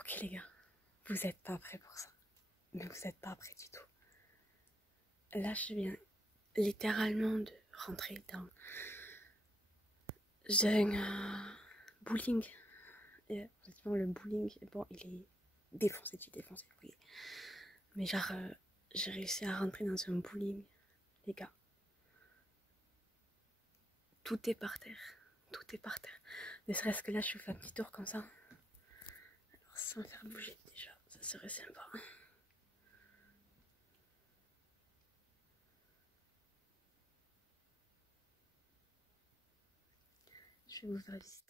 Ok les gars, vous n'êtes pas prêts pour ça. Mais vous n'êtes pas prêts du tout. Là, je viens littéralement de rentrer dans un bowling. Et honnêtement, le bowling, bon, il est défoncé, oui. Mais genre, j'ai réussi à rentrer dans un bowling, les gars. Tout est par terre. Tout est par terre. Ne serait-ce que là, je fais un petit tour comme ça. Alors, sans faire bouger, déjà, ça serait sympa. Je vais vous faire visiter.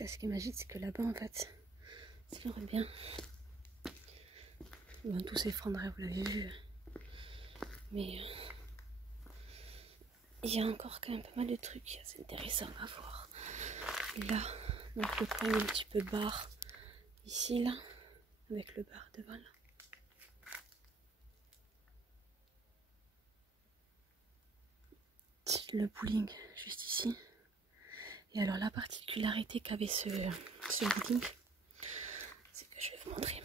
Là, ce qui est magique, c'est que là-bas, en fait, si on regarde bien, bon, tout s'effondrer, vous l'avez vu. Mais il y a encore quand même pas mal de trucs assez intéressants à voir. Là, donc le coin est un petit peu bar. Ici, là, avec le bar devant, là. Le bowling, juste ici. Et alors, la particularité qu'avait ce bowling, c'est que je vais vous montrer.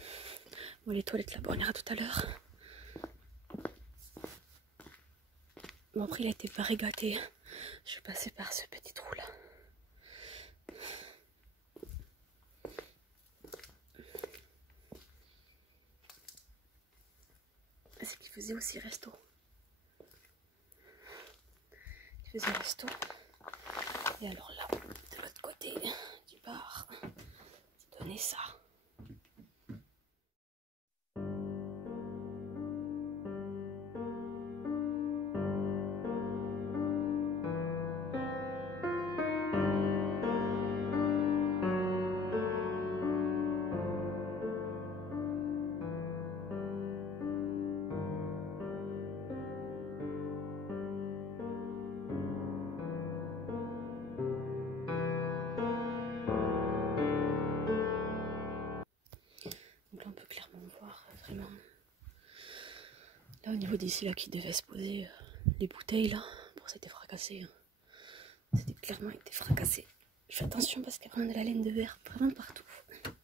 Bon, les toilettes là-bas, on ira tout à l'heure. Bon, après, il a été variégaté. Je vais passer par ce petit trou là. C'est qu'il faisait aussi resto. Il faisait resto. Et alors là, de l'autre côté du bar, il donnait ça. Donc là, on peut clairement voir vraiment. Là, au niveau d'ici, là, qui devait se poser les bouteilles, là, bon, c'était fracassé. Hein. C'était clairement été fracassé. Je fais attention parce qu'il y a vraiment de la laine de verre vraiment partout. Hop,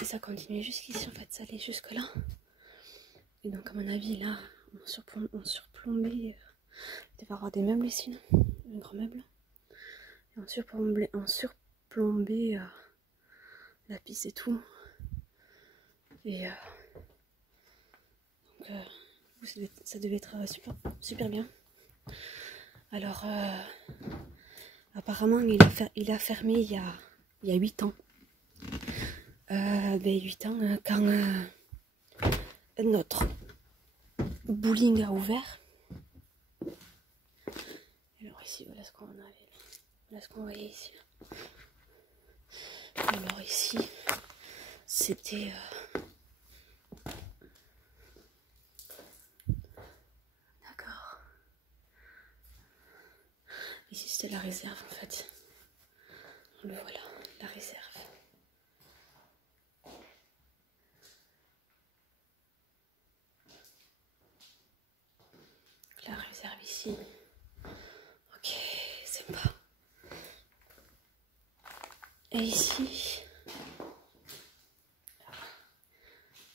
et ça continuait jusqu'ici, en fait, ça allait jusque là. Et donc, à mon avis, là, on surplombait. Il devait y avoir des meubles ici, là, un grand meuble. Et on surplombait la piste et tout. Et donc, ça devait être super bien. Alors, apparemment, il a fermé il y a 8 ans. 8 ans, quand notre bowling a ouvert. Alors ici, voilà ce qu'on avait. Voilà ce qu'on voyait ici. Alors ici, c'était... D'accord. Ici, c'était la réserve, en fait. Le voilà, la réserve. réserve ici. Ok, sympa. Et ici,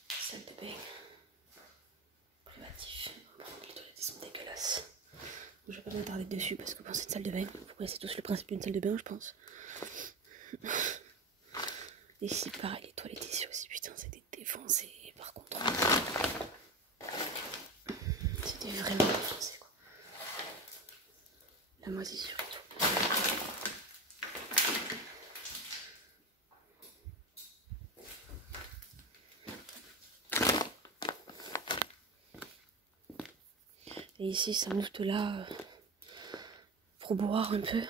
salle de bain. Privatif. Bon, les toilettes sont dégueulasses. Je vais pas m'attarder dessus parce que bon, c'est une salle de bain. Vous connaissez tous le principe d'une salle de bain, je pense. Ici, pareil, les toilettes ici aussi, putain, c'était défoncé. Par contre, c'était vraiment défoncé, quoi. La moisissure et tout. Et ici, ça moufte là pour boire un peu.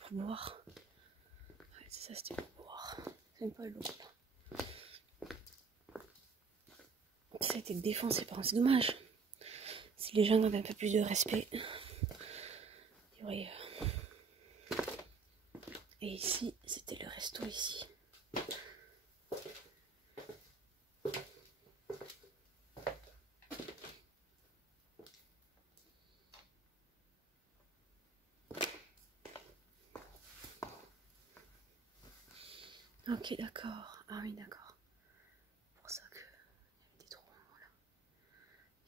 Pour boire. Ouais, c'est ça, c'était pour boire. C'est pas l'eau. Ça a été défoncé, par contre, c'est dommage. Si les gens avaient un peu plus de respect, il y aurait. Et ici, c'était le resto ici. Ok, d'accord. Ah oui, d'accord. Pour ça que il y avait des trous là.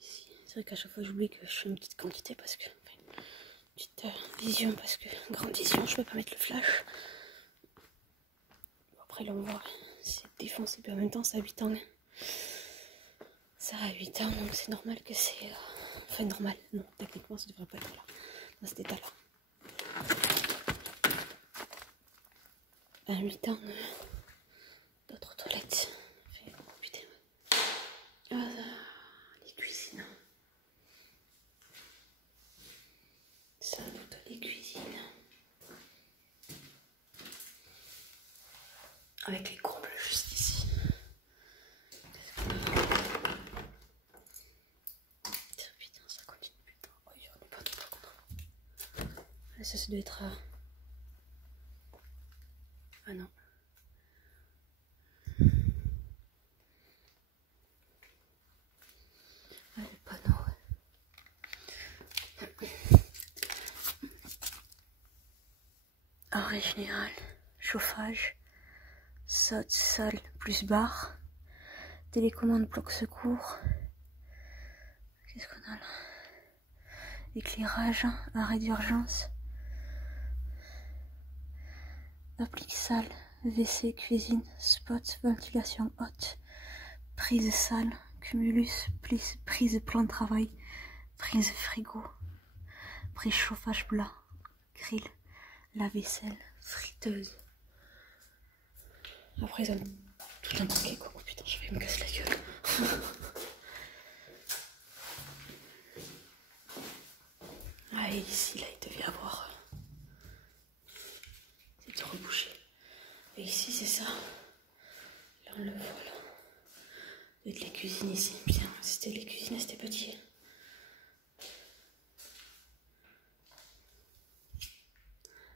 Ici, c'est vrai qu'à chaque fois j'oublie que je fais une petite quantité parce que. Enfin, une petite vision parce que grande vision, je peux pas mettre le flash. Bon, après là on voit, c'est défoncé, puis en même temps ça a 8 ans. Hein. Ça a 8 ans, donc c'est normal que c'est. Enfin normal, non, techniquement ça devrait pas être là, dans cet état là. À 8 ans, d'autres toilettes. Enfin, oh putain. Ah, les cuisines. Ça, toutes les cuisines. Avec les combles juste ici. Putain, ça continue, putain. Oh, il y en a pas tout par contre. Là, ça doit être. Ah non. Ah, le panneau, ouais. Arrêt général, chauffage, salle plus bar, télécommande bloc secours. Qu'est-ce qu'on a là? Éclairage, arrêt d'urgence, applique salle, WC, cuisine, spot, ventilation haute, prise salle, cumulus, prise plan de travail, prise frigo, prise chauffage plat, grill, lave-vaisselle, friteuse. Après ils ont tout un paquet quoi. Oh putain, je vais me casser la gueule. Ah, et ici, là, il devait y avoir. C'est trop bouché. Et ici, c'est ça. Là, on le voit, là. Il y a de la cuisine ici. Bien, c'était les cuisines, c'était petit.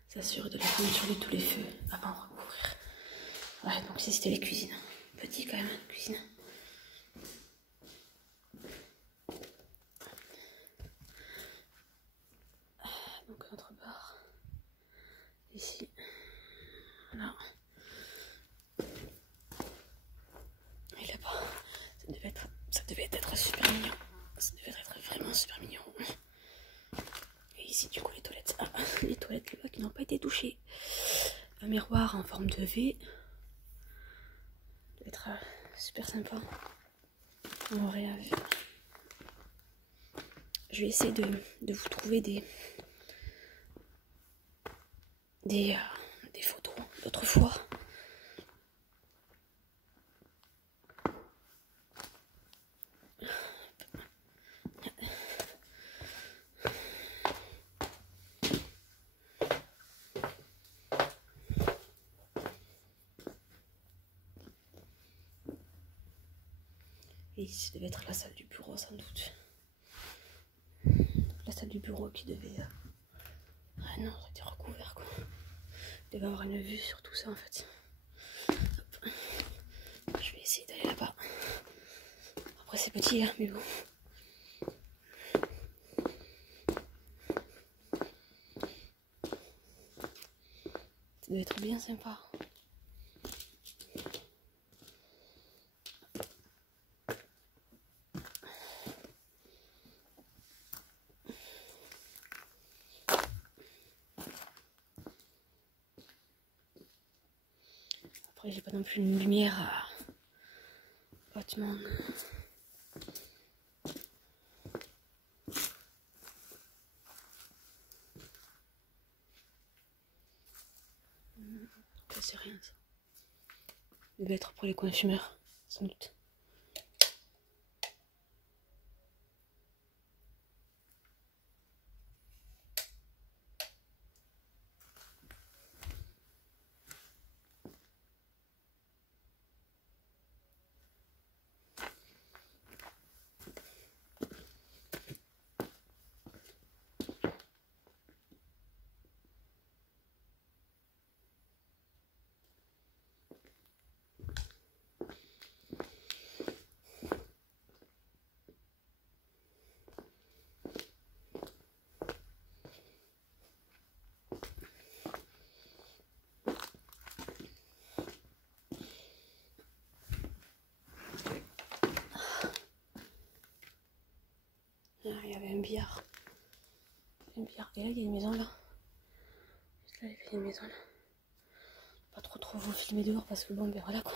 S'assurer de la fermeture de tous les feux avant de recouvrir. Ouais, donc ici, c'était les cuisines. Petit quand même, cuisine. Donc, notre bar. Ici. Voilà. Et là-bas, ça devait être super mignon. Ça devait être vraiment super mignon. Et ici, du coup, les toilettes. Ah, les toilettes là-bas qui n'ont pas été touchées. Un miroir en forme de V. Ça doit être super sympa. On aurait à vue. Je vais essayer de vous trouver des photos d'autrefois. Et ici, ça devait être la salle du bureau, sans doute. La salle du bureau qui devait... Ah non, ça a été recouvert, quoi. Il devait avoir une vue sur tout ça, en fait. Hop. Je vais essayer d'aller là-bas. Après, c'est petit, hein, mais bon. doit être bien sympa. Après, j'ai pas non plus une lumière hautement. C'est rien ça. Il va être pour les coins fumeurs, sans doute. Ah, il y avait un billard. Un billard. Et là, il y a une maison là. Juste là, il y a une maison là. Pas trop vous filmer dehors parce que bon, ben voilà quoi.